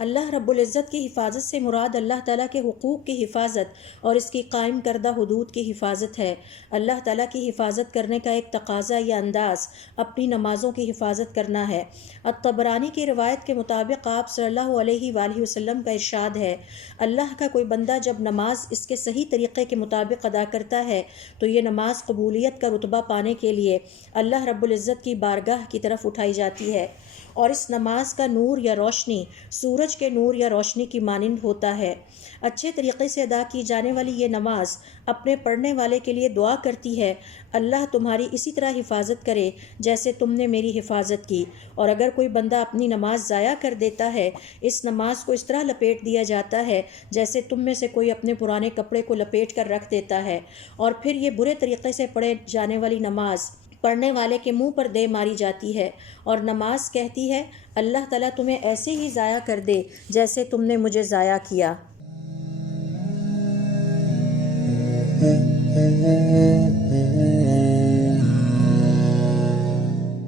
اللہ رب العزت کی حفاظت سے مراد اللہ تعالیٰ کے حقوق کی حفاظت اور اس کی قائم کردہ حدود کی حفاظت ہے۔ اللہ تعالیٰ کی حفاظت کرنے کا ایک تقاضا یا انداز اپنی نمازوں کی حفاظت کرنا ہے۔ الطبرانی کی روایت کے مطابق آپ صلی اللہ علیہ وآلہ وسلم کا ارشاد ہے، اللہ کا کوئی بندہ جب نماز اس کے صحیح طریقے کے مطابق ادا کرتا ہے تو یہ نماز قبولیت کا رتبہ پانے کے لیے اللہ رب العزت کی بارگاہ کی طرف اٹھائی جاتی ہے، اور اس نماز کا نور یا روشنی سورج کے نور یا روشنی کی مانند ہوتا ہے۔ اچھے طریقے سے ادا کی جانے والی یہ نماز اپنے پڑھنے والے کے لیے دعا کرتی ہے، اللہ تمہاری اسی طرح حفاظت کرے جیسے تم نے میری حفاظت کی۔ اور اگر کوئی بندہ اپنی نماز ضائع کر دیتا ہے، اس نماز کو اس طرح لپیٹ دیا جاتا ہے جیسے تم میں سے کوئی اپنے پرانے کپڑے کو لپیٹ کر رکھ دیتا ہے، اور پھر یہ برے طریقے سے پڑھے جانے والی نماز پڑھنے والے کے منہ پر دے ماری جاتی ہے، اور نماز کہتی ہے اللہ تعالیٰ تمہیں ایسے ہی ضائع کر دے جیسے تم نے مجھے ضائع کیا۔